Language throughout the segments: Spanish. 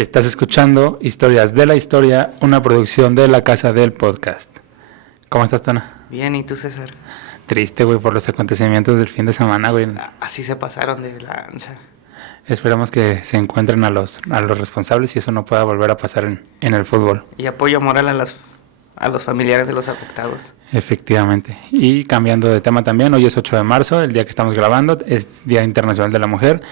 Estás escuchando Historias de la Historia, una producción de La Casa del Podcast. ¿Cómo estás, Tana? Bien, ¿y tú, César? Triste, güey, por los acontecimientos del fin de semana, güey. Así se pasaron de lanza. Esperamos que se encuentren a los responsables y eso no pueda volver a pasar en el fútbol. Y apoyo moral a los familiares de los afectados. Efectivamente. Y cambiando de tema también, hoy es 8 de marzo, el día que estamos grabando, es Día Internacional de la Mujer.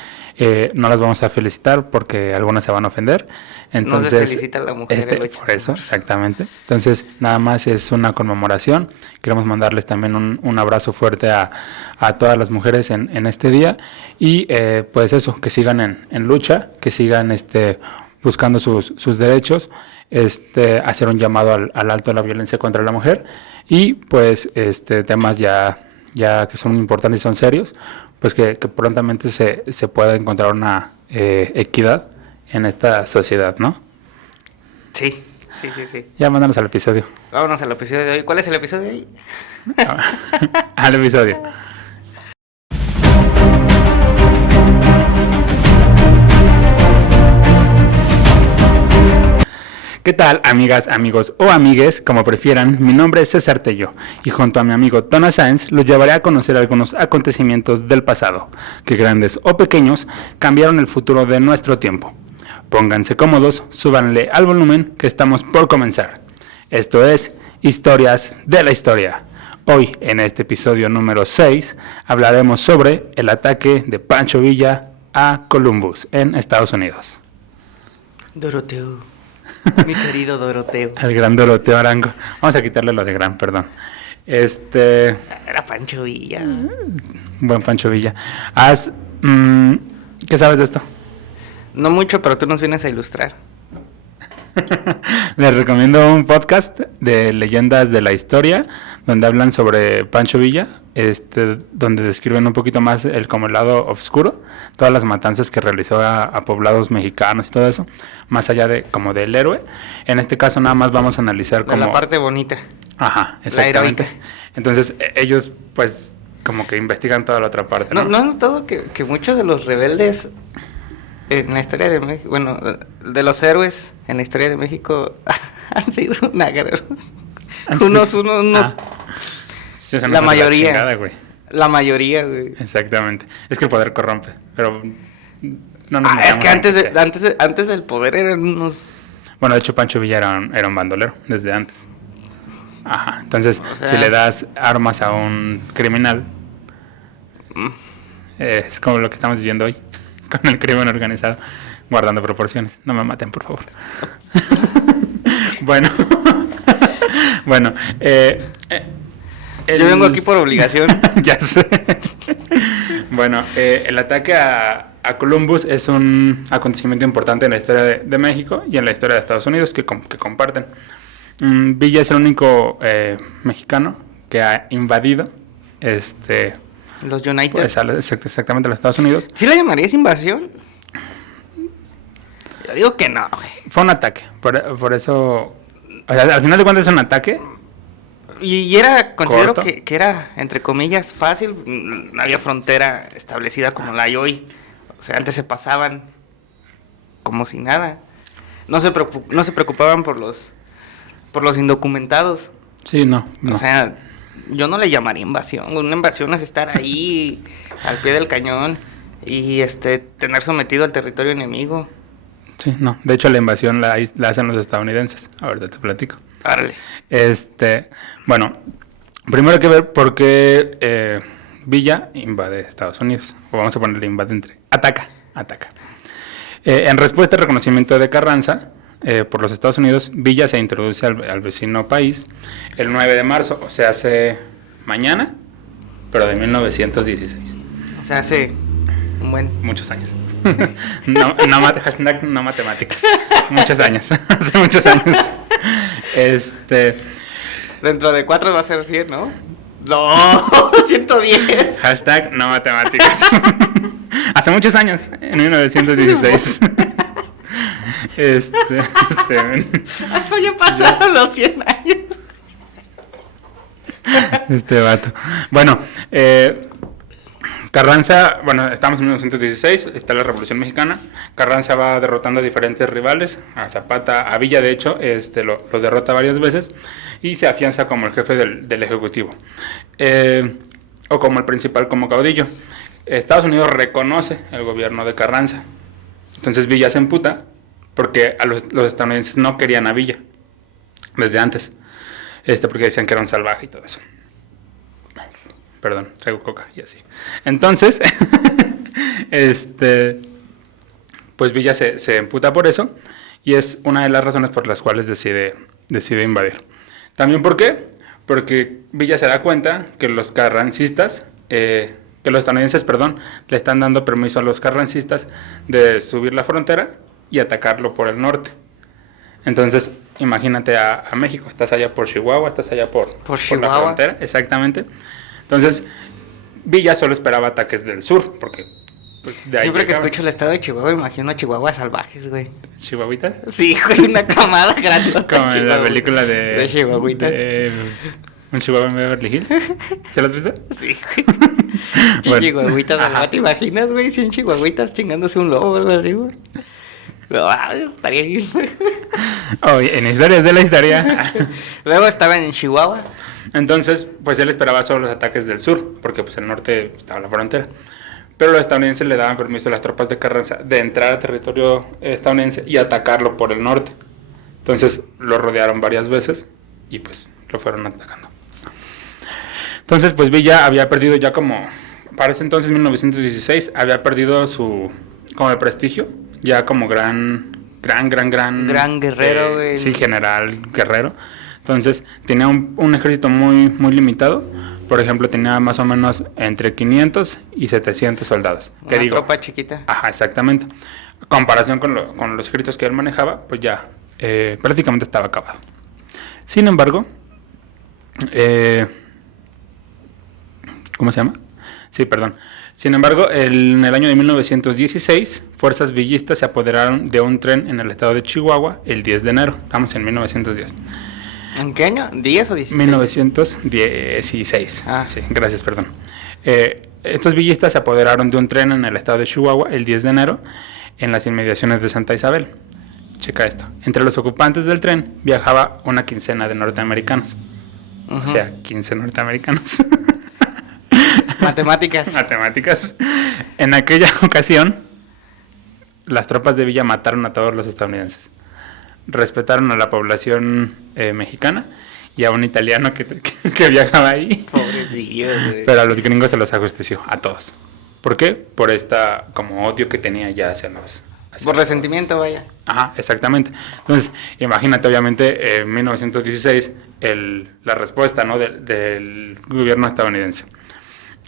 No las vamos a felicitar porque algunas se van a ofender. Entonces, no se felicita a la mujer el 8 por eso, exactamente. Entonces, nada más es una conmemoración. Queremos mandarles también un abrazo fuerte a todas las mujeres en este día. Y pues eso, que sigan en lucha, que sigan buscando sus derechos. Hacer un llamado al alto de la violencia contra la mujer y pues temas ya que son importantes y son serios, pues que prontamente se pueda encontrar una equidad en esta sociedad, ¿no? Sí. Ya mándanos al episodio. Vámonos al episodio de hoy. ¿Cuál es el episodio de hoy? Al episodio. ¿Qué tal, amigas, amigos o amigues, como prefieran? Mi nombre es César Tello y junto a mi amigo Tona Sáenz los llevaré a conocer algunos acontecimientos del pasado, que grandes o pequeños cambiaron el futuro de nuestro tiempo. Pónganse cómodos, súbanle al volumen que estamos por comenzar. Esto es Historias de la Historia. Hoy, en este episodio número 6, hablaremos sobre el ataque de Pancho Villa a Columbus, en Estados Unidos. Doroteo. Mi querido Doroteo. El gran Doroteo Arango. Vamos a quitarle lo de gran, perdón. Era Pancho Villa. Buen Pancho Villa. ¿Qué sabes de esto? No mucho, pero tú nos vienes a ilustrar. Les recomiendo un podcast de leyendas de la historia donde hablan sobre Pancho Villa, donde describen un poquito más como el lado oscuro, todas las matanzas que realizó a poblados mexicanos y todo eso, más allá de como del héroe. En este caso nada más vamos a analizar como la parte bonita. Ajá, exactamente. La heroica. Entonces ellos pues como que investigan toda la otra parte, ¿no? ¿No has notado que muchos de los rebeldes en la historia de México, bueno, de los héroes en la historia de México han sido negros? Unos. Sí, la mayoría. Chingada, la mayoría, güey. Exactamente. Es que el poder corrompe, pero no nos es que antes del poder eran unos. Bueno, de hecho Pancho Villa era un bandolero desde antes. Ajá. Entonces, o sea, si le das armas a un criminal, es como lo que estamos viviendo hoy con el crimen organizado, guardando proporciones. No me maten, por favor. Bueno. Yo vengo aquí por obligación. Ya sé. Bueno, el ataque a Columbus es un acontecimiento importante en la historia de México y en la historia de Estados Unidos que comparten. Villa es el único mexicano que ha invadido los United. Pues, exactamente los Estados Unidos. ¿Sí la llamarías invasión? Yo digo que no, güey. Fue un ataque, por eso. O sea, al final de cuentas es un ataque. Y considero que era, entre comillas, fácil. No había frontera establecida como la hay hoy. O sea, antes se pasaban como si nada. No se preocupaban por los indocumentados. Sí, no. O sea, yo no le llamaría invasión. Una invasión es estar ahí al pie del cañón y tener sometido al territorio enemigo. Sí, no. De hecho, la invasión la hacen los estadounidenses. Ahorita te platico. Árale. Bueno, primero hay que ver por qué Villa invade Estados Unidos. O vamos a ponerle invade ataca. En respuesta al reconocimiento de Carranza por los Estados Unidos, Villa se introduce al vecino país el 9 de marzo, o sea, hace mañana, pero de 1916. O sea, hace muchos años. no matemáticas. Muchos años. Hace muchos años. Dentro de 4 va a ser 100, ¿no? No, 110. Hashtag no matemáticas. Hace muchos años, en 1916. Ya pasaron los 100 años. Vato. Bueno, Carranza, bueno, estamos en 1916, está la Revolución Mexicana. Carranza va derrotando a diferentes rivales, a Zapata, a Villa, de hecho, lo derrota varias veces y se afianza como el jefe del Ejecutivo, o como el principal, como caudillo. Estados Unidos reconoce el gobierno de Carranza. Entonces Villa se emputa porque los estadounidenses no querían a Villa desde antes, porque decían que era un salvaje y todo eso. Perdón, traigo coca y así. Entonces, pues Villa se emputa por eso y es una de las razones por las cuales decide invadir. También, ¿por qué? Porque Villa se da cuenta que los carrancistas, que los estadounidenses, le están dando permiso a los carrancistas de subir la frontera y atacarlo por el norte. Entonces, imagínate a México, estás allá por Chihuahua, estás allá por la frontera, exactamente. Entonces, Villa solo esperaba ataques del sur, porque pues, de ahí siempre llegaba. Que escucho el estado de Chihuahua, me imagino a Chihuahua salvajes, güey. ¿Chihuahuitas? Sí, güey, una camada grande. Como en la película de Chihuahuitas. ¿Un Chihuahua en Beverly Hills? ¿Se las viste? Sí, güey. Chihuahuitas, ¿no te imaginas, güey? 100 chihuahuitas chingándose un lobo o algo así, güey. No, estaría bien, güey. En historias de la historia. Luego estaban en Chihuahua. Entonces, pues él esperaba solo los ataques del sur, porque pues el norte estaba en la frontera. Pero los estadounidenses le daban permiso a las tropas de Carranza de entrar al territorio estadounidense y atacarlo por el norte. Entonces lo rodearon varias veces y pues lo fueron atacando. Entonces pues Villa había perdido ya para ese entonces, 1916, había perdido como el prestigio, ya como gran guerrero, güey. Sí, general guerrero. Entonces tenía un ejército muy, muy limitado. Por ejemplo, tenía más o menos entre 500 y 700 soldados. Una tropa chiquita. Ajá, exactamente. En comparación con los ejércitos que él manejaba, pues ya prácticamente estaba acabado. Sin embargo, ¿cómo se llama? Sí, perdón. Sin embargo, en el año de 1916, fuerzas villistas se apoderaron de un tren en el estado de Chihuahua el 10 de enero. Estamos en 1910. ¿En qué año? ¿10 o 16? 1916. Sí, gracias, perdón. Estos villistas se apoderaron de un tren en el estado de Chihuahua el 10 de enero en las inmediaciones de Santa Isabel. Checa esto. Entre los ocupantes del tren viajaba una quincena de norteamericanos. Uh-huh. O sea, 15 norteamericanos. Matemáticas. En aquella ocasión, las tropas de Villa mataron a todos los estadounidenses. Respetaron a la población mexicana y a un italiano que viajaba ahí. Pobrecillo, güey. Pero a los gringos se los ajustició, a todos. ¿Por qué? Por como odio que tenía ya hacia los... Por resentimiento, vaya. Ajá, exactamente. Entonces, imagínate, obviamente, en 1916, la respuesta, ¿no? del gobierno estadounidense.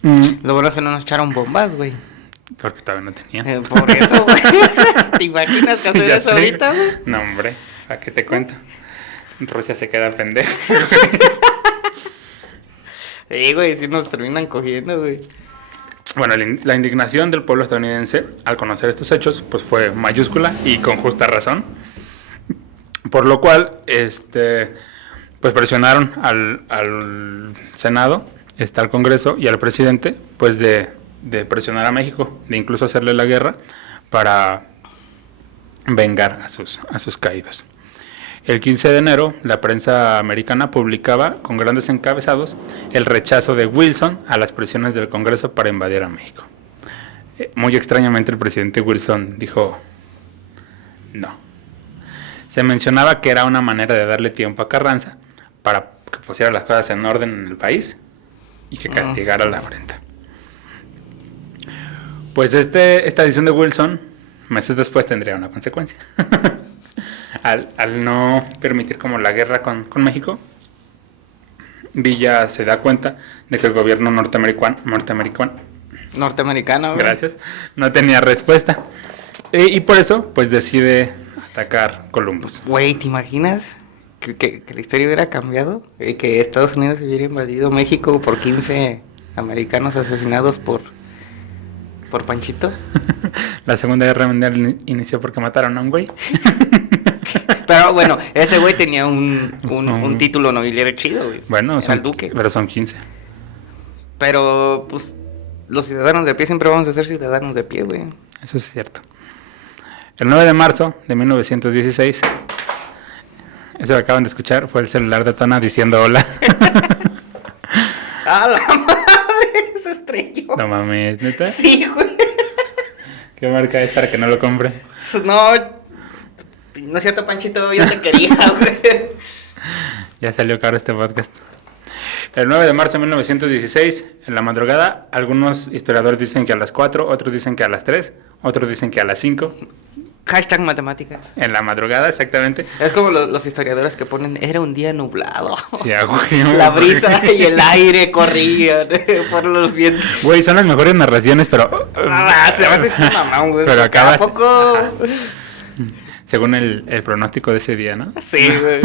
Lo bueno es que no nos echaron bombas, güey. Porque todavía no tenían. Por eso, güey. ¿Te imaginas que hacer eso ahorita, güey? No, hombre, ¿a qué te cuento? Rusia se queda pendeja. Sí, güey, sí nos terminan cogiendo, güey. Bueno, la indignación del pueblo estadounidense al conocer estos hechos, pues fue mayúscula y con justa razón. Por lo cual, pues presionaron al Senado, al Congreso y al presidente, pues de presionar a México, de incluso hacerle la guerra para vengar a sus caídos. El 15 de enero, la prensa americana publicaba con grandes encabezados el rechazo de Wilson a las presiones del Congreso para invadir a México. Muy extrañamente, el presidente Wilson dijo no. Se mencionaba que era una manera de darle tiempo a Carranza para que pusiera las cosas en orden en el país y que castigara la afrenta. Pues esta decisión de Wilson, meses después, tendría una consecuencia. Al no permitir como la guerra con México, Villa se da cuenta de que el gobierno norteamericano, gracias, no tenía respuesta. Y por eso, pues decide atacar Columbus. Güey, ¿te imaginas que la historia hubiera cambiado? Que Estados Unidos hubiera invadido México por 15 americanos asesinados por Panchito. La Segunda Guerra Mundial inició porque mataron a un güey. Pero bueno, ese güey tenía un título nobiliario chido, güey. Bueno, era el duque. Pero son 15. Pero, pues, los ciudadanos de pie siempre vamos a ser ciudadanos de pie, güey. Eso es cierto. El 9 de marzo de 1916, eso que acaban de escuchar, fue el celular de Tona diciendo hola. ¡A la madre! Se estrelló. No mames, ¿neta? Sí, güey. ¿Qué marca es para que no lo compre? No es cierto, Panchito, yo te quería, güey. Ya salió caro este podcast. El 9 de marzo de 1916, en la madrugada, algunos historiadores dicen que a las 4, otros dicen que a las 3, otros dicen que a las 5. Hashtag matemáticas. En la madrugada, exactamente. Es como los historiadores que ponen, era un día nublado. Sí, güey. La brisa y el aire corrían por los vientos. Güey, son las mejores narraciones, pero... Se me hace mamón, güey. Pero acabas... ¿A poco? Según el pronóstico de ese día, ¿no? Sí, güey.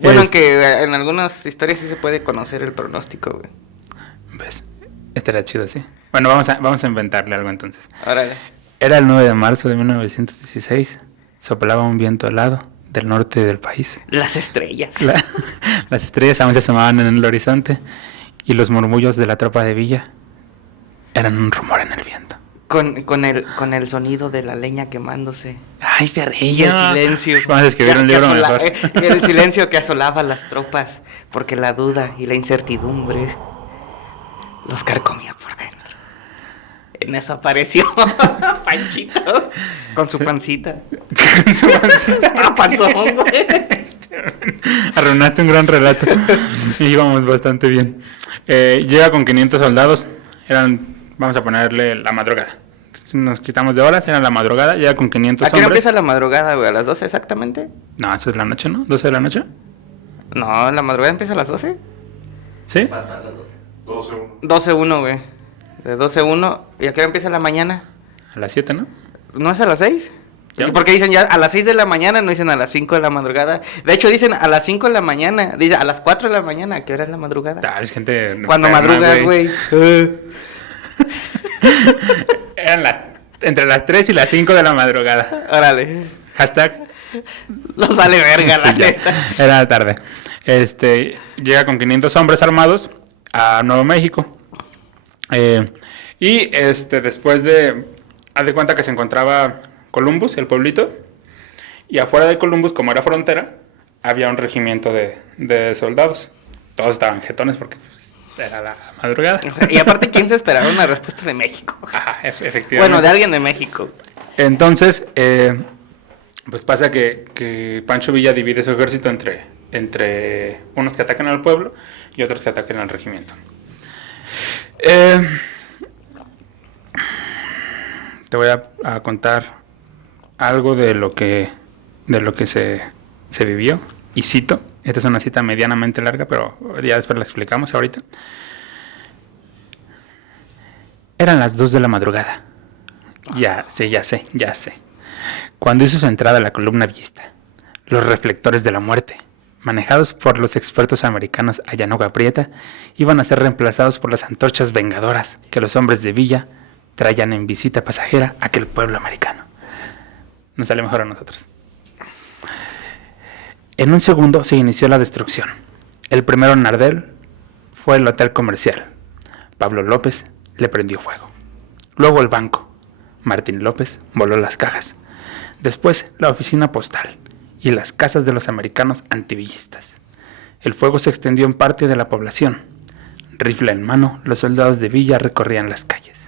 Bueno, aunque en algunas historias sí se puede conocer el pronóstico, güey. ¿Ves? Estaría chido, sí. Bueno, vamos a inventarle algo entonces. Órale. Era el 9 de marzo de 1916. Soplaba un viento helado del norte del país. Las estrellas. Las estrellas aún se asomaban en el horizonte y los murmullos de la tropa de Villa eran un rumor en el viento. Con el sonido de la leña quemándose. ¡Ay, Y perrillo! el silencio. Vamos a escribir un libro mejor. El silencio que asolaba a las tropas, porque la duda y la incertidumbre los carcomía por dentro. En eso apareció Panchito con su pancita. Con su pancita. Panzón, güey. Arruinaste un gran relato. Y íbamos bastante bien. Llega con 500 soldados. Vamos a ponerle la madrugada. Nos quitamos de horas, era la madrugada. Llega con 500 ¿A qué hora hombres. empieza la madrugada, güey? ¿A las 12 exactamente? No, eso es la noche, ¿no? ¿12 de la noche? No, la madrugada empieza a las 12. ¿Sí? Pasa a las 12. 12-1. 12-1, güey. De 12-1. ¿Y a qué hora empieza la mañana? A las 7, ¿no? ¿No es a las 6? Ya. Porque dicen ya a las 6 de la mañana, no dicen a las 5 de la madrugada. De hecho, dicen a las 5 de la mañana. Dicen a las 4 de la mañana. ¿A qué hora es la madrugada? Es gente... Cuando enferma, madrugas, güey. Eran entre las 3 y las 5 de la madrugada. Órale. Hashtag... Los vale verga, la Sí, ya. neta. Era tarde. Llega con 500 hombres armados a Nuevo México. Después de... Haz de cuenta que se encontraba Columbus, el pueblito. Y afuera de Columbus, como era frontera, había un regimiento de soldados. Todos estaban jetones porque pues, era la madrugada. Y aparte, ¿quién se esperaba una respuesta de México? Ajá, efectivamente. Bueno, de alguien de México. Entonces, pues pasa que Pancho Villa divide su ejército entre unos que atacan al pueblo y otros que atacan al regimiento. Te voy a contar algo de lo que se vivió. Y cito, esta es una cita medianamente larga, pero ya después la explicamos ahorita. Eran las 2 de la madrugada. Ya sé. Cuando hizo su entrada la columna villista, los reflectores de la muerte, manejados por los expertos americanos Ayanoga Prieta, iban a ser reemplazados por las antorchas vengadoras que los hombres de Villa traían en visita pasajera a aquel pueblo americano. Nos sale mejor a nosotros. En un segundo se inició la destrucción. El primero en arder fue el hotel comercial. Pablo López le prendió fuego. Luego el banco. Martín López voló las cajas. Después la oficina postal y las casas de los americanos antivillistas. El fuego se extendió en parte de la población. Rifle en mano, los soldados de Villa recorrían las calles.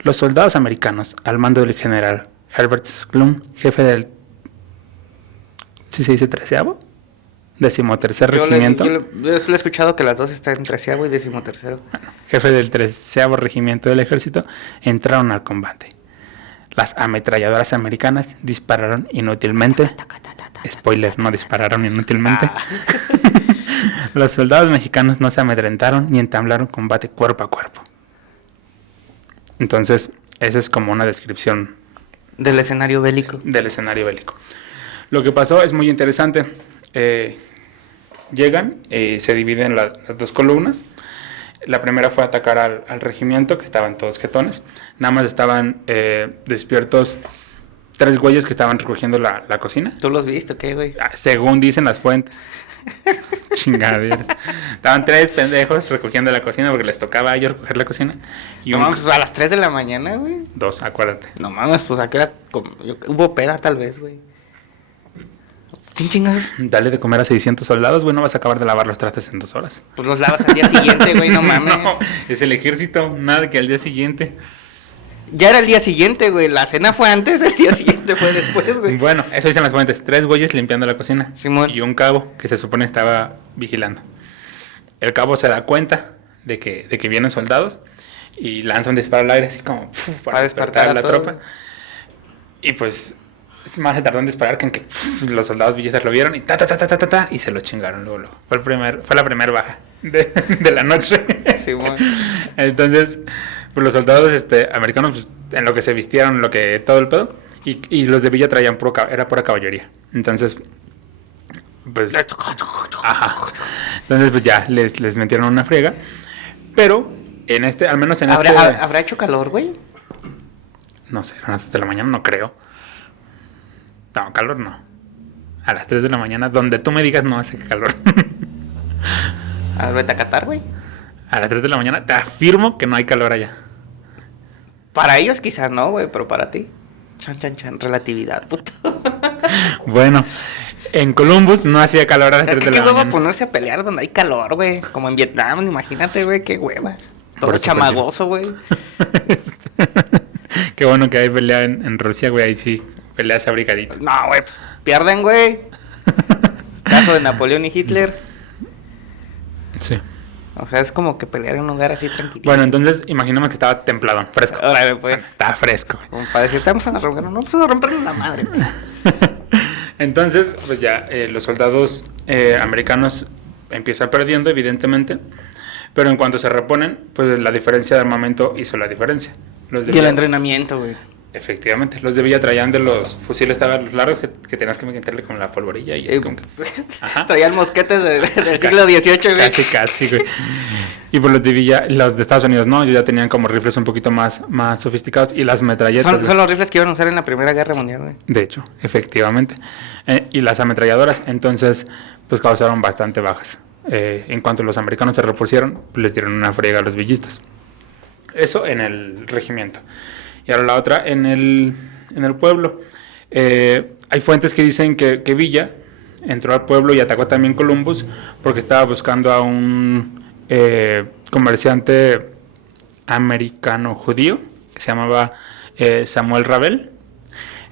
Los soldados americanos, al mando del general Herbert Sklum, jefe del... ¿Sí se dice 13º? 13º regimiento. Yo le he escuchado que las dos están en 13º y 13º. Bueno, jefe del 13º regimiento del ejército, entraron al combate. Las ametralladoras americanas dispararon inútilmente. Spoiler, no dispararon inútilmente. Los soldados mexicanos no se amedrentaron ni entablaron combate cuerpo a cuerpo. Entonces, esa es como una descripción Del escenario bélico. del escenario bélico. Lo que pasó es muy interesante. Llegan y se dividen las dos columnas. La primera fue atacar al regimiento, que estaban todos jetones. Nada más estaban despiertos 3 güeyes que estaban recogiendo la cocina. ¿Tú los viste o qué, güey? Según dicen las fuentes. Chingaderas. Estaban 3 pendejos recogiendo la cocina porque les tocaba a ellos recoger la cocina. Y no mames, a las 3 de la mañana, güey. 2, acuérdate. No mames, pues aquí era hubo peda tal vez, güey. ¿Quién chingas? Dale de comer a 600 soldados, güey, no vas a acabar de lavar los trastes en 2 horas. Pues los lavas al día siguiente, güey, no mames. No, es el ejército, nada que al día siguiente. Ya era el día siguiente, güey. La cena fue antes, el día siguiente fue después, güey. Bueno, eso dicen las fuentes. 3 güeyes limpiando la cocina. Simón. Y un cabo que se supone estaba vigilando. El cabo se da cuenta de que vienen soldados y lanza un disparo al aire así como para despertar a la tropa. Y pues más se tardó en disparar que en que los soldados villistas lo vieron y y se lo chingaron luego. Fue la primera baja de la noche. Simón. Entonces, pues los soldados americanos, pues, en lo que se vistieron, lo que todo el pedo, y los de Villa traían era pura caballería. Entonces, pues, ajá. Entonces, pues ya les metieron una friega. Pero al menos en ¿Habrá hecho calor, güey? No sé, a las 3 de la mañana no creo. No, calor no. A las 3 de la mañana, donde tú me digas no hace calor. A ver, vete a Qatar, güey. A las 3 de la mañana te afirmo que no hay calor allá. Para ellos quizás no, güey, pero para ti. Chan, relatividad, puto. Bueno, en Columbus no hacía calor a las 3 de la mañana. ¿Qué hueva ponerse a pelear donde hay calor, güey? Como en Vietnam, imagínate, güey, qué hueva. Todo chamagoso, güey. Qué bueno que hay pelea en Rusia, güey, ahí sí, peleas abrigaditas. No, güey, pues, pierden, güey. Caso de Napoleón y Hitler. Sí. O sea, es como que pelear en un lugar así tranquilo. Bueno, entonces imaginemos que estaba templado, fresco. Órale, pues. Estaba fresco. Como para decir, vamos a romper, no, pues a romperle la madre, güey. Entonces, pues ya, los soldados americanos empiezan perdiendo, evidentemente. Pero en cuanto se reponen, pues la diferencia de armamento hizo la diferencia. Y el entrenamiento, güey. Efectivamente, los de Villa traían de los fusiles tan largos que tenías que meterle con la polvorilla y es como que... Ajá. Traían mosquetes del siglo XVIII, güey. Casi, güey. Y por los de Villa, los de Estados Unidos no, ellos ya tenían como rifles un poquito más sofisticados y las metralletas... Son los rifles que iban a usar en la Primera Guerra Mundial, güey. De hecho, efectivamente. Y las ametralladoras, entonces, pues causaron bastante bajas. En cuanto los americanos se repusieron, pues les dieron una friega a los villistas. Eso en el regimiento. Y ahora la otra en el pueblo. Hay fuentes que dicen que Villa entró al pueblo y atacó también Columbus porque estaba buscando a un comerciante americano judío que se llamaba Samuel Rabel.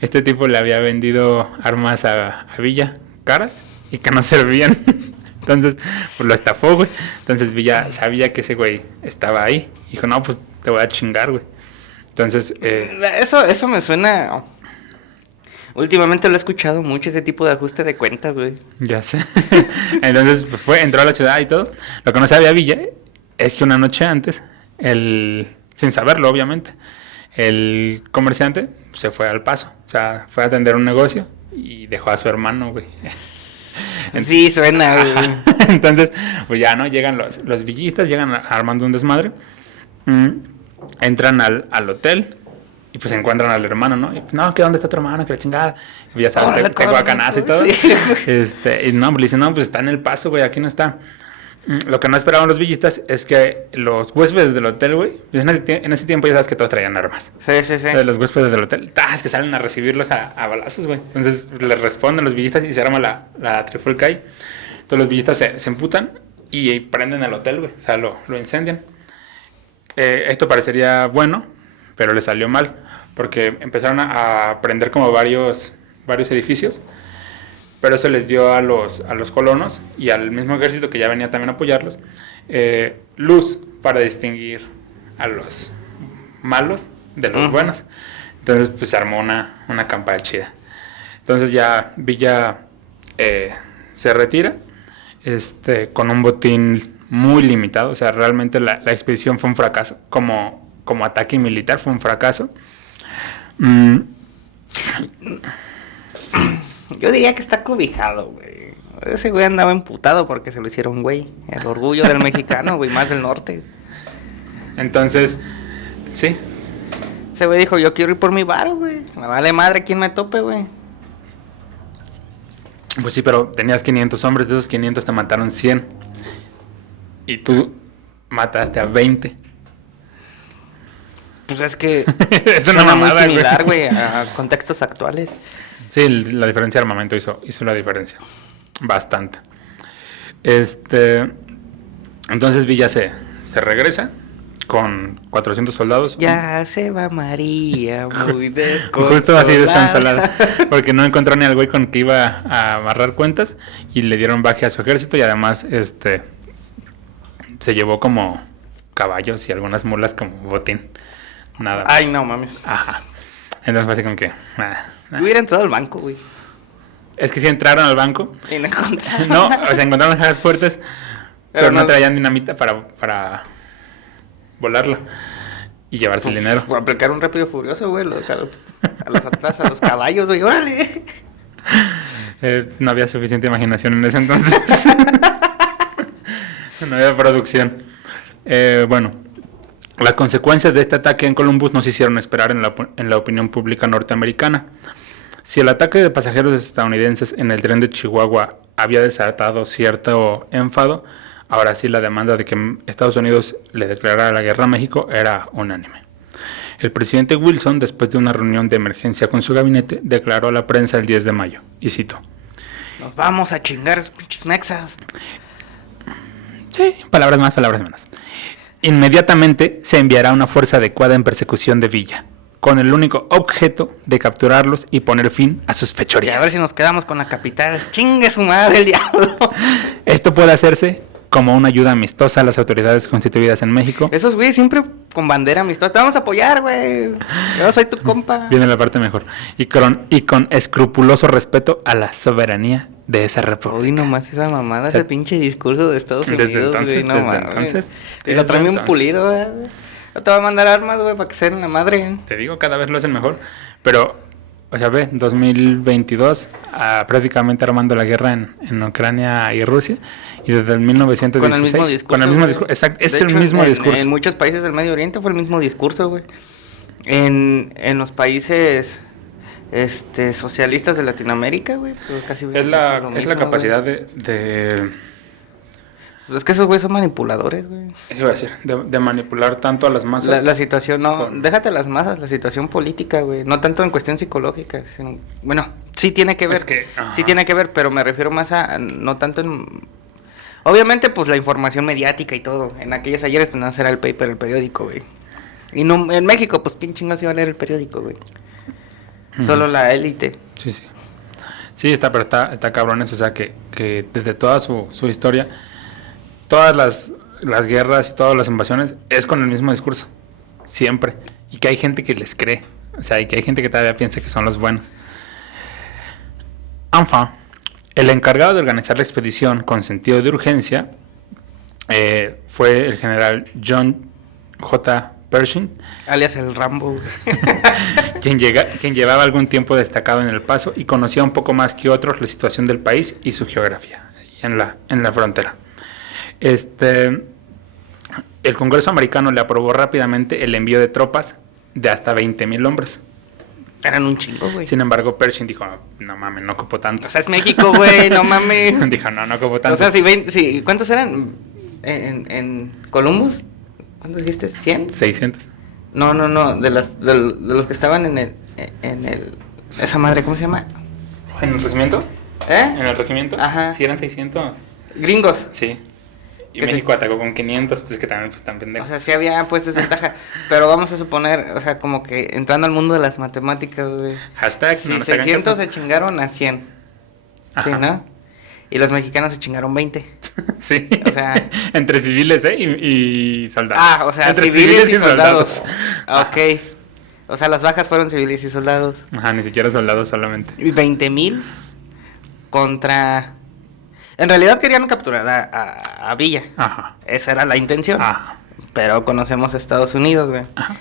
Este tipo le había vendido armas a Villa caras y que no servían. Entonces, pues lo estafó, güey. Entonces Villa sabía que ese güey estaba ahí. Y dijo, no, pues te voy a chingar, güey. Entonces, Eso me suena... Últimamente lo he escuchado mucho, ese tipo de ajuste de cuentas, güey. Ya sé. Entonces, pues entró a la ciudad y todo. Lo que no sabía Villa es que una noche antes, sin saberlo, obviamente, el comerciante se fue al Paso. O sea, fue a atender un negocio y dejó a su hermano, güey. Sí, suena, güey. Entonces, pues ya, ¿no? Llegan los villistas, llegan armando un desmadre. Entran al hotel y pues encuentran al hermano, ¿no? Y, no, ¿qué dónde está tu hermano? Que la chingada. Y ya saben, tengo guacanazo y todo. Sí. Y no, pues le dicen, no, pues está en El Paso, güey, aquí no está. Lo que no esperaban los villistas es que los huéspedes del hotel, güey, en ese tiempo ya sabes que todos traían armas. Sí. Los huéspedes del hotel, es que salen a recibirlos a balazos, güey. Entonces les responden los villistas y se arma la trifulca ahí. Entonces los villistas se emputan y prenden el hotel, güey. O sea, lo incendian. Esto parecería bueno, pero le salió mal, porque empezaron a prender como varios edificios, pero eso les dio a los colonos y al mismo ejército que ya venía también a apoyarlos, luz para distinguir a los malos de los buenos. Entonces pues se armó una campaña chida. Entonces ya Villa se retira con un botín muy limitado. O sea, realmente la expedición fue un fracaso. Como ataque militar fue un fracaso. Yo diría que está cobijado, güey. Ese güey andaba emputado porque se lo hicieron, güey. El orgullo del mexicano, güey, más del norte. Entonces, sí. Ese güey dijo, yo quiero ir por mi varo, güey. Me vale madre quién me tope, güey. Pues sí, pero tenías 500 hombres, de esos 500 te mataron 100. Y tú mataste a 20. Pues es que es una mamada, muy similar, güey, a contextos actuales. Sí, la diferencia de armamento hizo la diferencia. Bastante. Entonces Villa se regresa con 400 soldados. Ya se va María, muy desconsolada. Justo así desconsolada. Porque no encontró ni al güey con que iba a amarrar cuentas. Y le dieron baje a su ejército. Y además, se llevó como caballos y algunas mulas como botín. Nada más. Ay, no mames. Ajá. Entonces fue así como que... Hubiera entrado al banco, güey. Es que sí entraron al banco. Y no encontraron. No, o sea, encontraron las cajas fuertes. Pero no traían dinamita para volarla y llevarse el dinero. Aplicar un rápido furioso, güey. A los atrás, a los caballos, güey. ¡Órale! No había suficiente imaginación en ese entonces. No había producción. Bueno, las consecuencias de este ataque en Columbus no se hicieron esperar en la opinión pública norteamericana. Si el ataque de pasajeros estadounidenses en el tren de Chihuahua había desatado cierto enfado, ahora sí la demanda de que Estados Unidos le declarara la guerra a México era unánime. El presidente Wilson, después de una reunión de emergencia con su gabinete, declaró a la prensa el 10 de mayo, y cito: "Nos vamos a chingar los pinches mexas". Sí, palabras más, palabras menos. Inmediatamente se enviará una fuerza adecuada en persecución de Villa, con el único objeto de capturarlos y poner fin a sus fechorías. Y a ver si nos quedamos con la capital. ¡Chingue su madre el diablo! Esto puede hacerse como una ayuda amistosa a las autoridades constituidas en México. Esos güeyes siempre con bandera amistosa. Te vamos a apoyar, güey. Yo soy tu compa. Viene la parte mejor. Y con escrupuloso respeto a la soberanía de esa república. Uy, nomás esa mamada, ese pinche discurso de Estados Unidos, desde entonces, güey, no mames. Entonces, y lo traen bien pulido, güey. No te va a mandar armas, güey, para que sean la madre. Te digo, cada vez lo hacen mejor. Pero, o sea, ve, 2022, prácticamente armando la guerra en Ucrania y Rusia. Y desde el 1916. Con el mismo discurso. Con el mismo discurso, exacto, es el mismo discurso. En muchos países del Medio Oriente fue el mismo discurso, güey. En los países socialistas de Latinoamérica, güey, pues casi es la capacidad de es que esos güeyes son manipuladores, güey. Iba a decir, de manipular tanto a las masas. La situación, no, déjate las masas, la situación política, güey. No tanto en cuestión psicológica, sino, bueno, sí tiene que ver, sí tiene que ver, pero me refiero más a, no tanto en... Obviamente, pues la información mediática y todo. En aquellos ayeres, pues no era el paper, el periódico, güey. Y no, en México, pues quién chingados iba a leer el periódico, güey. Solo la élite. Sí, sí. Sí, pero está cabrón eso, o sea, que desde toda su historia, todas las guerras y todas las invasiones es con el mismo discurso, siempre. Y que hay gente que les cree, o sea, y que hay gente que todavía piensa que son los buenos. Enfin, el encargado de organizar la expedición con sentido de urgencia fue el general John J. Pershing, alias el Rambo, quien llevaba algún tiempo destacado en El Paso y conocía un poco más que otros la situación del país y su geografía en la frontera. El Congreso americano le aprobó rápidamente el envío de tropas de hasta 20,000 hombres. Eran un chingo, güey. Sin embargo, Pershing dijo, no mames, no ocupo tanto. O sea, es México, güey, no mames. Dijo, no ocupo tanto. O sea, ¿cuántos eran en Columbus? ¿Cuántos dijiste? ¿100? 600. No, de los que estaban en el esa madre, ¿cómo se llama? ¿En el regimiento? ¿En el regimiento? Ajá. Sí, eran 600. ¿Gringos? Sí. Y México atacó con 500, pues es que también pues, están pendejos. O sea, sí había pues desventaja, pero vamos a suponer, o sea, como que entrando al mundo de las matemáticas, güey. Hashtag, si 600 se chingaron a 100. Ajá. Sí, ¿no? Y los mexicanos se chingaron 20. Sí. O sea, entre civiles, y soldados. Ah, o sea, entre civiles y soldados. Ok. O sea, las bajas fueron civiles y soldados. Ajá, ni siquiera soldados solamente. Y 20,000 contra... En realidad querían capturar a Villa. Ajá. Esa era la intención. Ajá. Pero conocemos a Estados Unidos, güey. Ajá.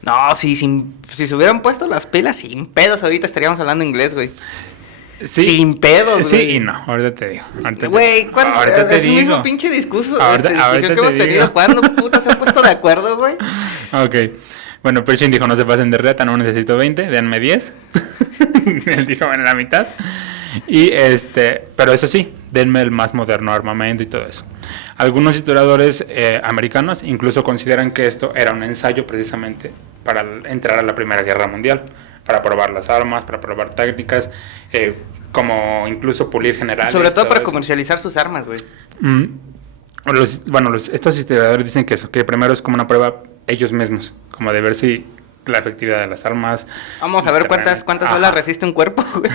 No, si se hubieran puesto las pilas sin pedos, ahorita estaríamos hablando inglés, güey. Sí. Sin pedos, sí, güey. Y no, ahorita te digo. Güey, ¿cuánto? Es el mismo pinche discurso, discusión que hemos tenido. ¿Cuándo putas se han puesto de acuerdo, güey? Ok. Bueno, Pershing dijo, no se pasen de reta, no necesito 20, denme 10. Él dijo, bueno, la mitad. Y pero eso sí, denme el más moderno armamento y todo eso. Algunos historiadores americanos incluso consideran que esto era un ensayo precisamente para entrar a la Primera Guerra Mundial, para probar las armas, para probar tácticas, como incluso pulir generales. Sobre todo para comercializar sus armas, güey. Estos historiadores dicen que eso, que primero es como una prueba ellos mismos, como de ver si la efectividad de las armas. Vamos a ver cuántas balas resiste un cuerpo, güey.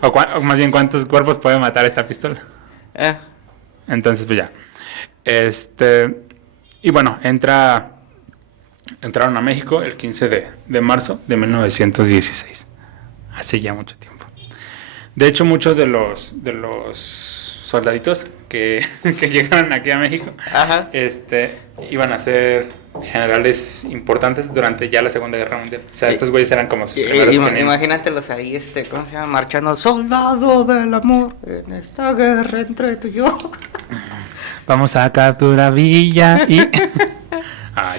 o más bien cuántos cuerpos puede matar esta pistola. Entonces, pues ya. Y bueno, entraron a México el 15 de marzo de 1916. Hace ya mucho tiempo. De hecho, muchos de los soldaditos que llegaron aquí a México, ajá, iban a ser generales importantes durante ya la Segunda Guerra Mundial. O sea, estos güeyes eran como sus primeros imagínatelos ahí, ¿cómo se llama? Marchando, soldado del amor, en esta guerra entre tú y yo. Vamos a capturar Villa y...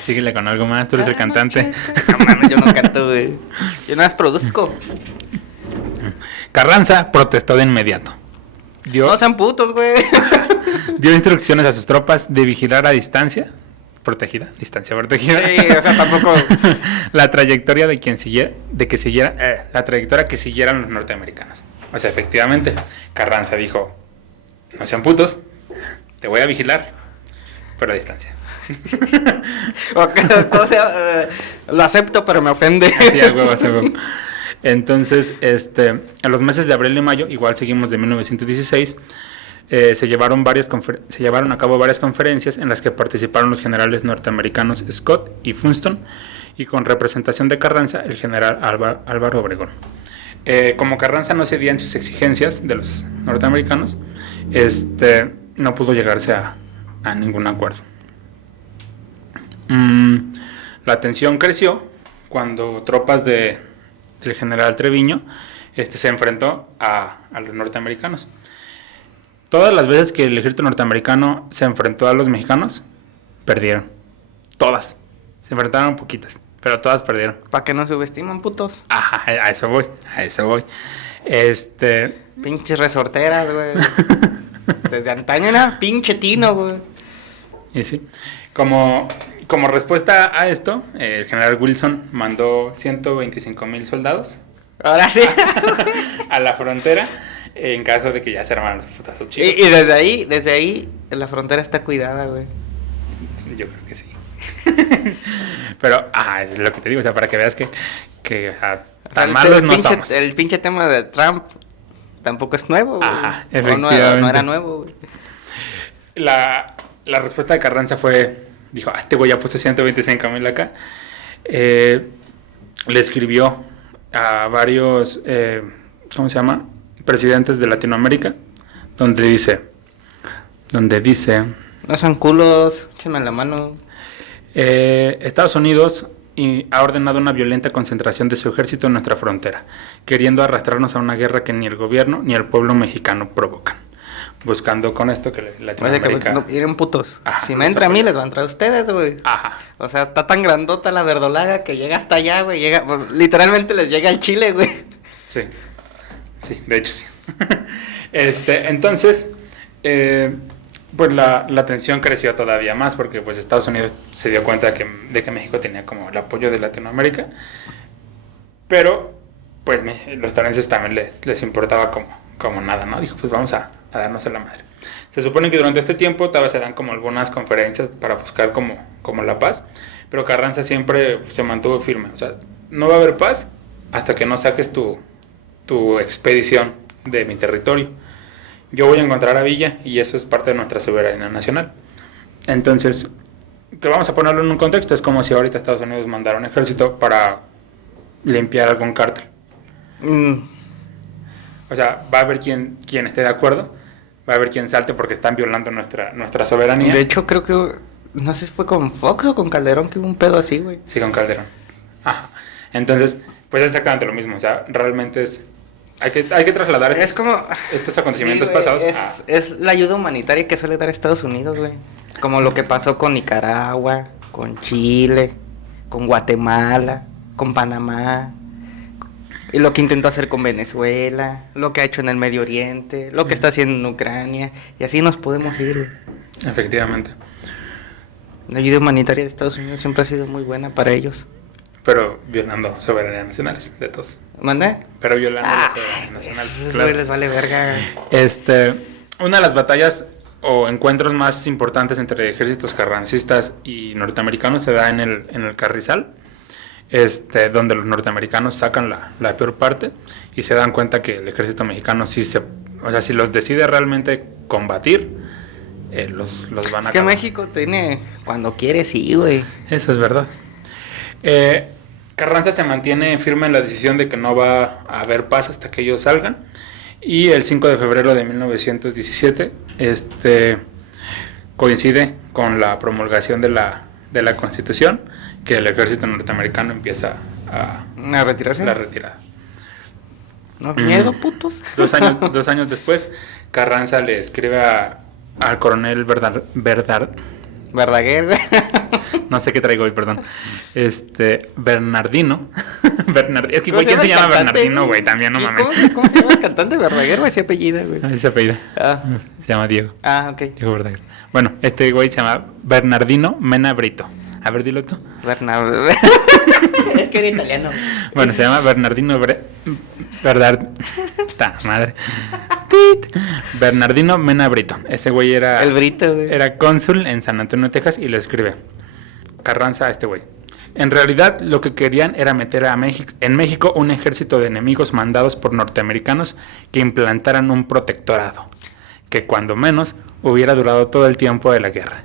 síguele con algo más, tú eres el cantante. No mames, yo no canto, güey. Yo nada más produzco. Carranza protestó de inmediato. No sean putos, güey. Dio instrucciones a sus tropas de vigilar a distancia protegida. Sí, o sea, tampoco... la trayectoria la trayectoria que siguieran los norteamericanos. O sea, efectivamente, Carranza dijo, no sean putos, te voy a vigilar, pero a distancia. O sea, lo acepto, pero me ofende. Así, a huevo. Entonces, en los meses de abril y mayo, igual seguimos de 1916, se llevaron a cabo varias conferencias en las que participaron los generales norteamericanos Scott y Funston, y con representación de Carranza, el general Álvaro Obregón. Como Carranza no cedía en sus exigencias de los norteamericanos, no pudo llegarse a ningún acuerdo. La tensión creció cuando tropas del general Treviño se enfrentó a los norteamericanos. Todas las veces que el ejército norteamericano se enfrentó a los mexicanos, perdieron. Todas. Se enfrentaron poquitas, pero todas perdieron. ¿Para qué no subestiman, putos? Ajá, a eso voy. Pinches resorteras, güey. Desde antaño era pinche tino, güey. Y sí. Como respuesta a esto, el general Wilson mandó 125,000 soldados. Ahora sí. A la frontera, en caso de que ya se armaran los putazos chidos. Y desde ahí, la frontera está cuidada, güey. Yo creo que sí. Pero, es lo que te digo, o sea, para que veas que tan malos no somos. El pinche tema de Trump tampoco es nuevo, güey. Efectivamente. No era nuevo, güey. La respuesta de Carranza dijo, este güey ya puso 125,000 acá. Le escribió a varios, presidentes de Latinoamérica, donde dice, no son culos, échenme la mano. Estados Unidos ha ordenado una violenta concentración de su ejército en nuestra frontera, queriendo arrastrarnos a una guerra que ni el gobierno ni el pueblo mexicano provocan. Buscando con esto que Latinoamérica... No quieren putos. Ajá, si me entra a mí, les va a entrar a ustedes, güey. Ajá. O sea, está tan grandota la verdolaga que llega hasta allá, güey. Literalmente les llega al Chile, güey. Sí, de hecho sí. Entonces, pues la tensión creció todavía más porque pues Estados Unidos se dio cuenta de que México tenía como el apoyo de Latinoamérica. Pero, pues los estadounidenses también les importaba como nada, ¿no? Dijo, pues vamos a darnos a la madre. Se supone que durante este tiempo todavía se dan como algunas conferencias para buscar como la paz, pero Carranza siempre se mantuvo firme. O sea, no va a haber paz hasta que no saques tu expedición de mi territorio. Yo voy a encontrar a Villa y eso es parte de nuestra soberanía nacional. Entonces, que vamos a ponerlo en un contexto, es como si ahorita Estados Unidos mandara un ejército para limpiar algún cártel. O sea, va a haber quien esté de acuerdo, va a haber quien salte porque están violando nuestra soberanía. De hecho, creo que, no sé si fue con Fox o con Calderón que hubo un pedo así, güey. Sí, con Calderón. Entonces, pues es exactamente lo mismo, o sea, realmente hay que trasladar estos acontecimientos pasados. Es la ayuda humanitaria que suele dar Estados Unidos, güey. Como lo que pasó con Nicaragua, con Chile, con Guatemala, con Panamá, y lo que intentó hacer con Venezuela, lo que ha hecho en el Medio Oriente, lo que está haciendo en Ucrania, y así nos podemos ir, güey. Efectivamente. La ayuda humanitaria de Estados Unidos siempre ha sido muy buena para ellos. Pero violando soberanías nacionales de todos. ¿Manda? Pero violando la soberanía nacional. Eso Claro. les vale verga. Una de las batallas o encuentros más importantes entre ejércitos carrancistas y norteamericanos se da en el Carrizal, donde los norteamericanos sacan la peor parte y se dan cuenta que el ejército mexicano si los decide realmente combatir, los van a acabar. Es que México tiene, cuando quiere, sí, güey. Eso es verdad. Carranza se mantiene firme en la decisión de que no va a haber paz hasta que ellos salgan. Y el 5 de febrero de 1917 coincide con la promulgación de la Constitución, que el ejército norteamericano empieza a retirarse. La retirada. No miedo, putos. 2 años después, Carranza le escribe al coronel Verdaguer. No sé qué traigo hoy, perdón. Bernardino. Es que, güey, ¿quién se llama Bernardino, güey? También, no mames. ¿Cómo se llama el cantante? ¿Verdaguer o ese apellido, güey? Ese apellido. Se llama Diego. Ok. Diego Verdaguer. Bueno, este güey se llama Bernardino Mena Brito. A ver, dilo tú. Es que era italiano. Bueno, se llama Bernardino madre. Bernardino Mena Brito. Ese güey era... El Brito, güey. Era cónsul en San Antonio, Texas, y le escribe Carranza a este güey. En realidad, lo que querían era meter en México un ejército de enemigos mandados por norteamericanos que implantaran un protectorado, que cuando menos hubiera durado todo el tiempo de la guerra.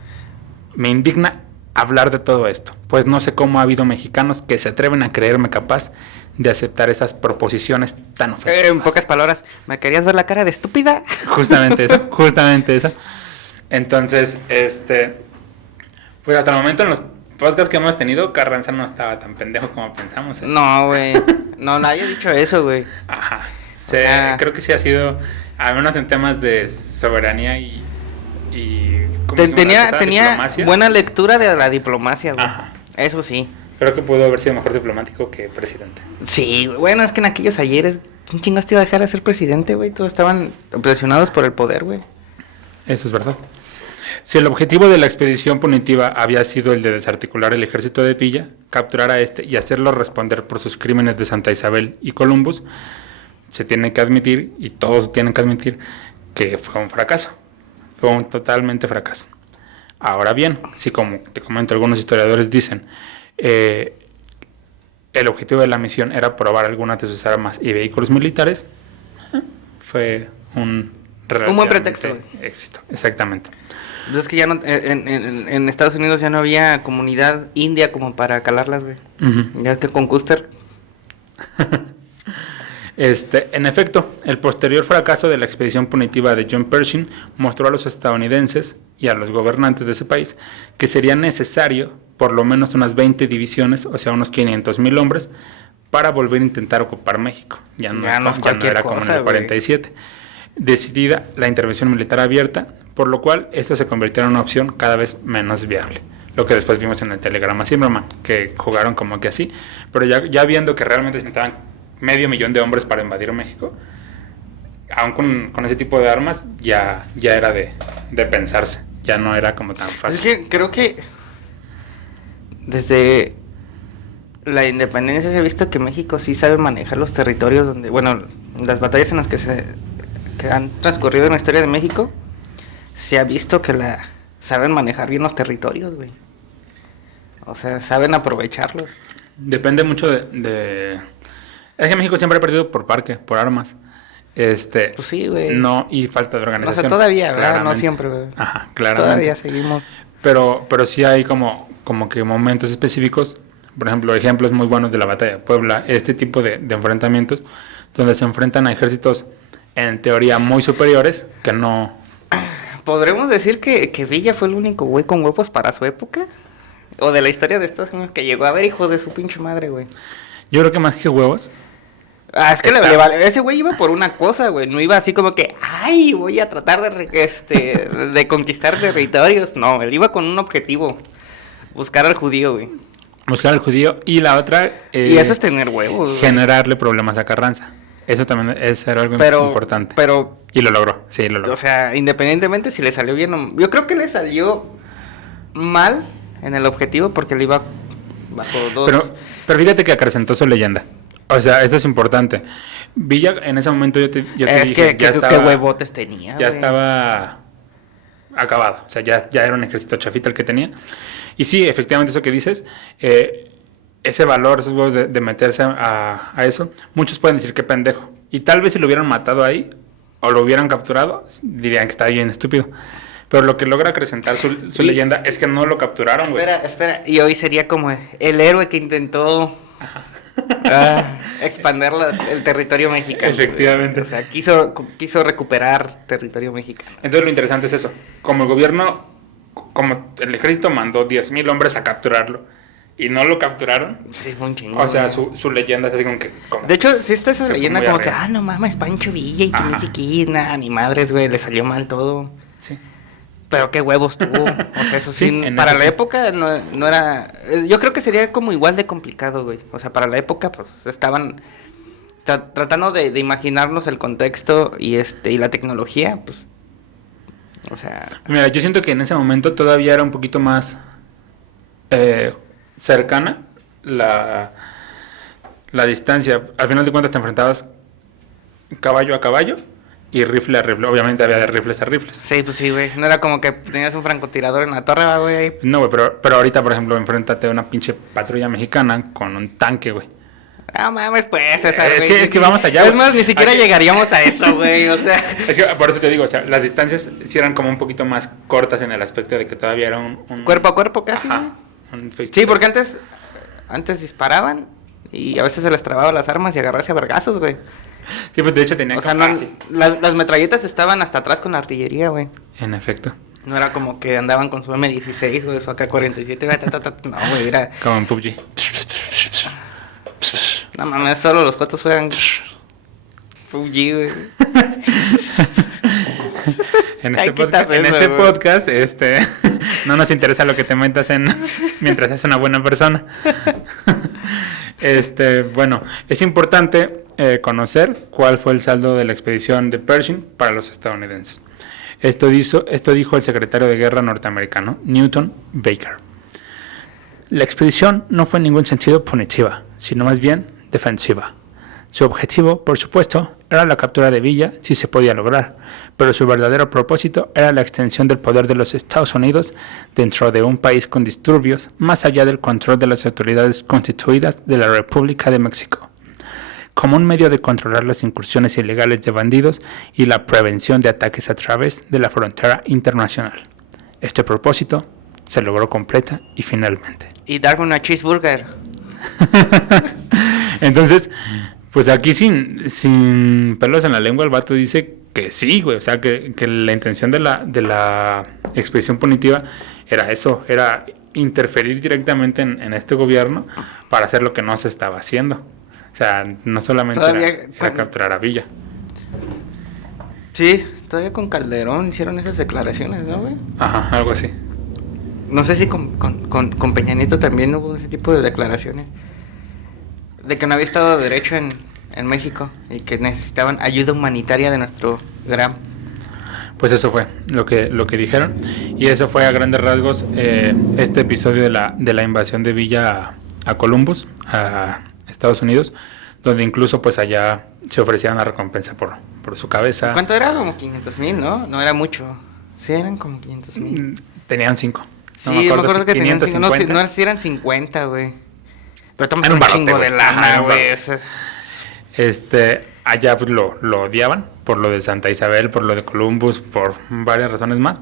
Me indigna hablar de todo esto, pues no sé cómo ha habido mexicanos que se atreven a creerme capaz de aceptar esas proposiciones tan ofensivas. En pocas palabras, ¿me querías ver la cara de estúpida? Justamente eso. Entonces, pues hasta el momento en los podcasts que hemos tenido, Carranza no estaba tan pendejo como pensamos. No, güey. No, nadie ha dicho eso, güey. Ajá. Creo que sí ha sido, al menos en temas de soberanía y tenía buena lectura de la diplomacia, güey. Ajá. Eso sí. Creo que pudo haber sido mejor diplomático que presidente. Sí, bueno, es que en aquellos ayeres, ¿quién chingados te iba a dejar de ser presidente, güey? Todos estaban obsesionados por el poder, güey. Eso es verdad. Si el objetivo de la expedición punitiva había sido el de desarticular el ejército de Villa, capturar a y hacerlo responder por sus crímenes de Santa Isabel y Columbus, se tiene que admitir, y todos tienen que admitir, que fue un fracaso. Fue un totalmente fracaso. Ahora bien, si como te comento, algunos historiadores dicen, el objetivo de la misión era probar algunas de sus armas y vehículos militares, fue un buen pretexto. Éxito, exactamente. Pues es que ya no, en Estados Unidos ya no había comunidad india como para calarlas, güey. Uh-huh. Ya que con Custer. En efecto, el posterior fracaso de la expedición punitiva de John Pershing mostró a los estadounidenses y a los gobernantes de ese país que sería necesario por lo menos unas 20 divisiones, o sea, unos 500,000 hombres, para volver a intentar ocupar México. Ya no era como en el 47. Decidida la intervención militar abierta, por lo cual esto se convirtió en una opción cada vez menos viable. Lo que después vimos en el telegrama Zimmerman, que jugaron como que así, pero ya viendo que realmente se necesitaban 500,000 de hombres para invadir México, aún con ese tipo de armas, ya era de pensarse, ya no era como tan fácil. Es que creo que desde la independencia se ha visto que México sí sabe manejar los territorios donde, bueno, las batallas en las que han transcurrido en la historia de México, se ha visto que saben manejar bien los territorios, güey. O sea, saben aprovecharlos. Depende mucho de... Es que México siempre ha perdido por armas. Pues sí, güey. No, y falta de organización. O sea, todavía, ¿verdad? No siempre, güey. Ajá, claramente. Todavía seguimos. Pero sí hay como que momentos específicos, por ejemplo, ejemplos muy buenos de la batalla de Puebla, este tipo de enfrentamientos, donde se enfrentan a ejércitos en teoría muy superiores, que no... ¿Podremos decir que Villa fue el único güey con huevos para su época? ¿O de la historia de Estados Unidos que llegó a ver hijos de su pinche madre, güey? Yo creo que más que huevos... Es que ese güey iba por una cosa, güey. No iba así como que, ay, voy a tratar de conquistar territorios. No, él iba con un objetivo. Buscar al judío, güey. Buscar al judío. Y la otra... y eso es tener huevos. Generarle problemas a Carranza. Eso también era algo importante. Pero... Y lo logró, sí, lo logró. O sea, independientemente si le salió bien o... Yo creo que le salió mal en el objetivo porque le iba bajo dos... Pero fíjate que acrecentó su leyenda. O sea, esto es importante. Villa, en ese momento yo te dije... ¿Qué huevotes tenía, ya estaba acabado. O sea, ya era un ejército chafita el que tenía. Y sí, efectivamente eso que dices... ese valor, esos huevos de meterse a eso, muchos pueden decir que pendejo. Y tal vez si lo hubieran matado ahí, o lo hubieran capturado, dirían que está bien estúpido. Pero lo que logra acrecentar su leyenda es que no lo capturaron, güey. Espera. Y hoy sería como el héroe que intentó expandir el territorio mexicano. Efectivamente. O sea, quiso recuperar territorio mexicano. Entonces lo interesante es eso. Como el gobierno, como el ejército mandó 10,000 hombres a capturarlo, y no lo capturaron. Sí, fue un chingo. O sea, su leyenda es así como que... de hecho, sí está esa leyenda como arriba. que, no mames, Pancho Villa y que ni siquiera, ni madres, güey, le salió mal todo. Sí. Pero qué huevos tuvo. O sea, eso sí, para la época no era... Yo creo que sería como igual de complicado, güey. O sea, para la época, pues, estaban tratando de imaginarnos el contexto y la tecnología, pues... O sea... Mira, yo siento que en ese momento todavía era un poquito más... cercana la distancia. Al final de cuentas te enfrentabas caballo a caballo y rifle a rifle. Obviamente había de rifles a rifles. Sí, pues sí, güey. No era como que tenías un francotirador en la torre, güey. No, güey, pero ahorita, por ejemplo, enfréntate a una pinche patrulla mexicana con un tanque, güey. No mames, pues, César, güey. Es que vamos allá. Es más, ni siquiera llegaríamos a eso, güey, o sea. Es que por eso te digo, o sea, las distancias sí eran como un poquito más cortas en el aspecto de que todavía era un cuerpo a cuerpo casi. Ajá. Sí, porque antes disparaban y a veces se les trababan las armas y agarrarse a vergazos, güey. Sí, pues de hecho tenían... O sea, las metralletas estaban hasta atrás con la artillería, güey. En efecto. No era como que andaban con su M16, güey, su AK-47, güey, no, güey, era... Como en PUBG. No mames, solo los cuatos juegan PUBG, güey. En este podcast, no nos interesa lo que te metas mientras seas una buena persona. Bueno, es importante conocer cuál fue el saldo de la expedición de Pershing para los estadounidenses. Esto dijo el secretario de guerra norteamericano, Newton Baker. La expedición no fue en ningún sentido punitiva, sino más bien defensiva. Su objetivo, por supuesto, era la captura de Villa si se podía lograr, pero su verdadero propósito era la extensión del poder de los Estados Unidos dentro de un país con disturbios, más allá del control de las autoridades constituidas de la República de México, como un medio de controlar las incursiones ilegales de bandidos y la prevención de ataques a través de la frontera internacional. Este propósito se logró completa y finalmente. Y darme una cheeseburger. Entonces, pues aquí sin pelos en la lengua el vato dice que sí, güey. O sea, que la intención de la expedición punitiva era eso, era interferir directamente en este gobierno para hacer lo que no se estaba haciendo. O sea, no solamente era capturar a Villa. Sí, todavía con Calderón hicieron esas declaraciones, ¿no, güey? Ajá, algo así. No sé si con Peña Nieto también hubo ese tipo de declaraciones. De que no había Estado de Derecho en México y que necesitaban ayuda humanitaria de nuestro gran... Pues eso fue lo que dijeron. Y eso fue a grandes rasgos este episodio de la invasión de Villa a Columbus, a Estados Unidos, donde incluso pues allá se ofrecía una recompensa por su cabeza. ¿Cuánto era? Como 500,000, ¿no? No era mucho. Sí, eran como 500,000. Tenían 5. Sí, me acuerdo que tenían 5. No, si eran 50, güey. Pero estamos en un chingo de lana, güey. Allá pues lo odiaban por lo de Santa Isabel, por lo de Columbus, por varias razones más.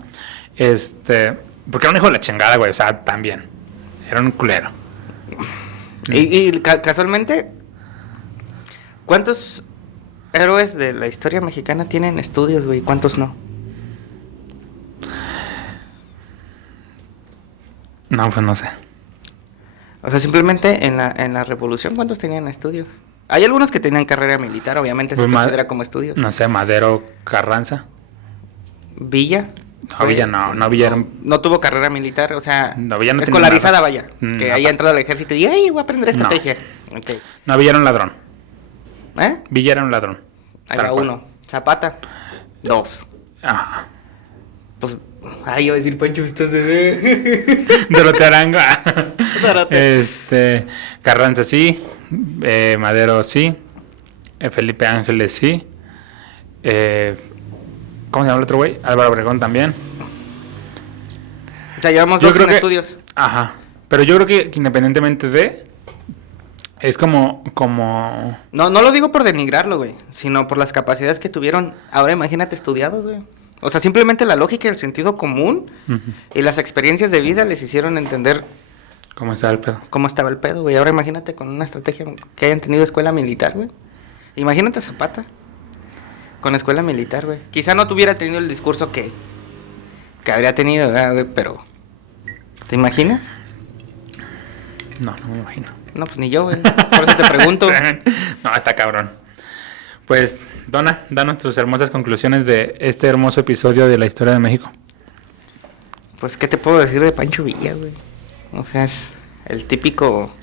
Porque era un hijo de la chingada, güey. O sea, también. Era un culero. Y casualmente, ¿cuántos héroes de la historia mexicana tienen estudios, güey? ¿Cuántos no? No, pues no sé. O sea, simplemente en la Revolución, ¿cuántos tenían estudios? Hay algunos que tenían carrera militar, obviamente se considera como estudios. No sé, Madero, Carranza. Villa. No, Villa no, Villa era no tuvo carrera militar, o sea, no, Villa no escolarizada, vaya. Que haya entrado al ejército y, ay, voy a aprender estrategia. No, Okay. no, Villa era un ladrón. ¿Eh? Villa era un ladrón. Ahí va uno. Zapata, 2. Ajá. Pues, ay, iba a decir Pancho, estás Dorotea Arango. Carranza sí. Madero sí. Felipe Ángeles sí. ¿Cómo se llama el otro güey? Álvaro Obregón también. O sea, llevamos 2 en estudios. Ajá. Pero yo creo que independientemente de... Es como... No lo digo por denigrarlo, güey. Sino por las capacidades que tuvieron. Ahora imagínate estudiados, güey. O sea, simplemente la lógica y el sentido común y las experiencias de vida les hicieron entender... ¿Cómo estaba el pedo? ¿Cómo estaba el pedo, güey? Ahora imagínate con una estrategia que hayan tenido escuela militar, güey. Imagínate a Zapata con escuela militar, güey. Quizá no tuviera tenido el discurso que habría tenido, güey, pero... ¿Te imaginas? No me imagino. No, pues ni yo, güey. Por eso te pregunto. No, está cabrón. Pues, Donna, danos tus hermosas conclusiones de este hermoso episodio de la historia de México. Pues, ¿qué te puedo decir de Pancho Villa, güey? O sea, es el típico...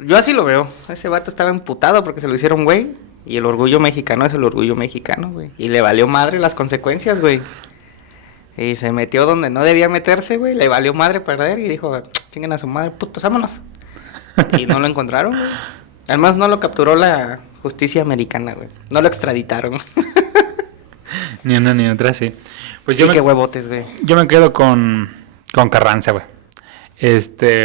Yo así lo veo. Ese vato estaba emputado porque se lo hicieron, güey. Y el orgullo mexicano es el orgullo mexicano, güey. Y le valió madre las consecuencias, güey. Y se metió donde no debía meterse, güey. Le valió madre perder y dijo, chinguen a su madre, putos, vámonos. Y no lo encontraron, güey. Además no lo capturó la justicia americana, güey. No lo extraditaron. Ni una ni otra, sí. Pues qué huevotes, güey. Yo me quedo con Carranza, güey.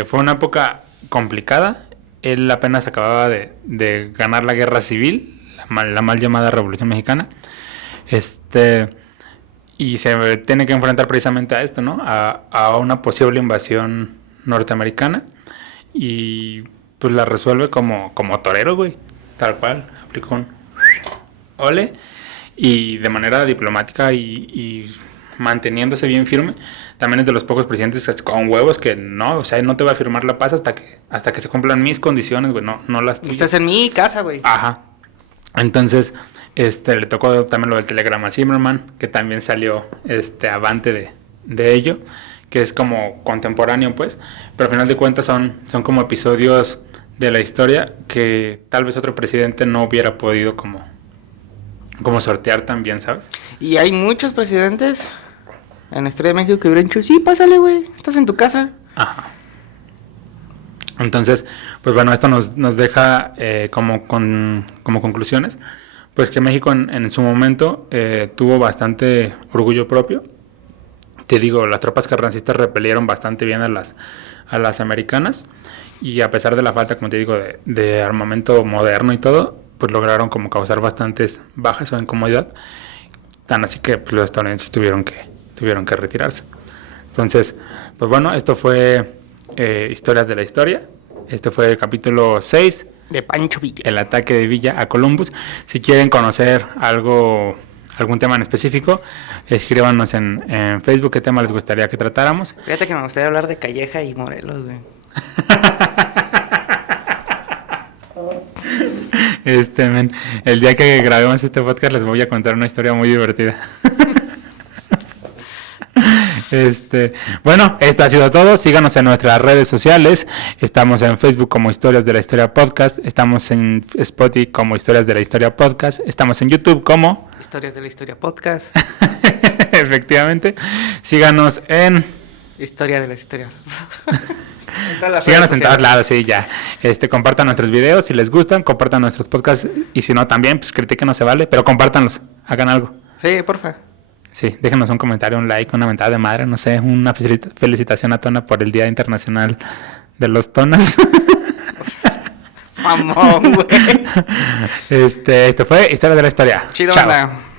Fue una época complicada. Él apenas acababa de ganar la guerra civil, la mal llamada Revolución Mexicana. Y se tiene que enfrentar precisamente a esto, ¿no? A una posible invasión norteamericana. Y pues la resuelve como torero, güey. Tal cual. Aplicó un ole. Y de manera diplomática y manteniéndose bien firme. También es de los pocos presidentes con huevos que no, o sea, no te va a firmar la paz hasta que se cumplan mis condiciones, güey, no las tuyas. Estás en mi casa, güey. Ajá. Entonces, le tocó también lo del telegrama Zimmerman, que también salió avante de ello, que es como contemporáneo, pues, pero al final de cuentas son como episodios de la historia que tal vez otro presidente no hubiera podido como sortear también, ¿sabes? Y hay muchos presidentes en la historia de México que hubieran dicho, sí, pásale, güey, estás en tu casa. Ajá. Entonces, pues bueno, esto nos deja como conclusiones, pues que México en su momento tuvo bastante orgullo propio. Te digo, las tropas carrancistas repelieron bastante bien a las americanas, y a pesar de la falta, como te digo, de armamento moderno y todo, pues lograron como causar bastantes bajas o incomodidad, tan así que pues, los estadounidenses tuvieron que retirarse. Entonces, pues bueno, esto fue Historias de la Historia. Este fue el capítulo 6 de Pancho Villa, el ataque de Villa a Columbus. Si quieren conocer algún tema en específico, escríbanos en Facebook qué tema les gustaría que tratáramos. Fíjate que me gustaría hablar de Calleja y Morelos, güey. El día que grabemos este podcast les voy a contar una historia muy divertida. Bueno, esto ha sido todo. Síganos en nuestras redes sociales. Estamos en Facebook como Historias de la Historia Podcast. Estamos en Spotify como Historias de la Historia Podcast. Estamos en YouTube como Historias de la Historia Podcast. Efectivamente. Síganos en Historia de la Historia. Síganos en todos lados, sí, ya. Compartan nuestros videos si les gustan, compartan nuestros podcasts, y si no también, pues critiquen, no se vale, pero compártanlos, hagan algo. Sí, porfa. Sí, déjenos un comentario, un like, una mentada de madre, no sé, una felicitación a Tona por el Día Internacional de los Tonas. Mamón, güey. Esto fue Historia de la Historia. Chido, Chao.